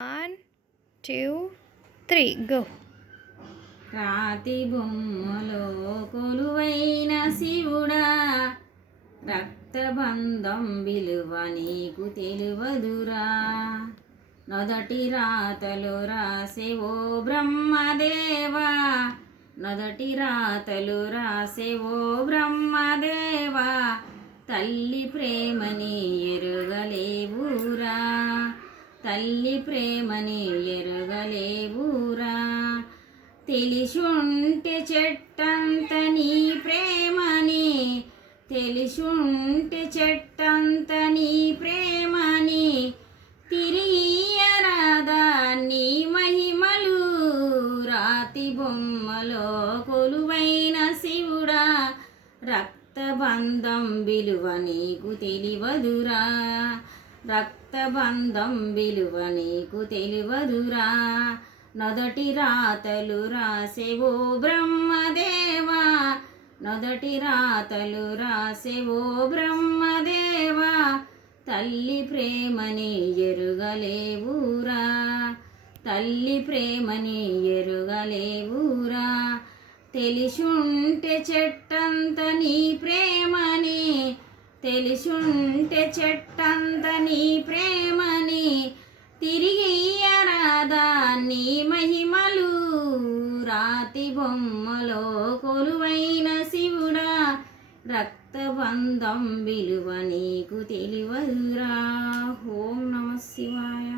1, 2, 3 go. రాతి బొమ్మలో కొలువైన శివుడా, రక్తబంధం విలువ నీకు తెలువదురా. నొదటి రాతలు రాసే ఓ బ్రహ్మదేవా, నొదటి రాతలు రాసే ఓ బ్రహ్మదేవా, తల్లి ప్రేమని ఎరుగలేవురా, తల్లి ప్రేమని ఎరుగలేవురా. తెలిసుంటే చెట్టంత నీ ప్రేమని, తెలిసుంటే చెట్టంత నీ ప్రేమని, తిరిగియరాదా నీ మహిమలు. రాతి బొమ్మలో కొలువైన శివుడా, రక్తబంధం విలువ నీకు తెలివదురా, రక్తబంధం విలువ నీకు తెలివదురా. నొదటి రాతలు రాసే ఓ బ్రహ్మదేవా, నొదటి రాతలు రాసే ఓ బ్రహ్మదేవా, తల్లి ప్రేమని ఎరుగలేవురా, తల్లి ప్రేమని ఎరుగలేవురా. తెలిసుంటే చెట్టంత నీ ప్రేమని, తెలిసుంటే చెట్టంత నీ ప్రేమని, తిరిగియరాదా నీ మహిమలు. రాతి బొమ్మలో కొలువైన శివుడా, రక్తబంధం విలువ నీకు తెలివదురా. ఓం నమః శివాయ.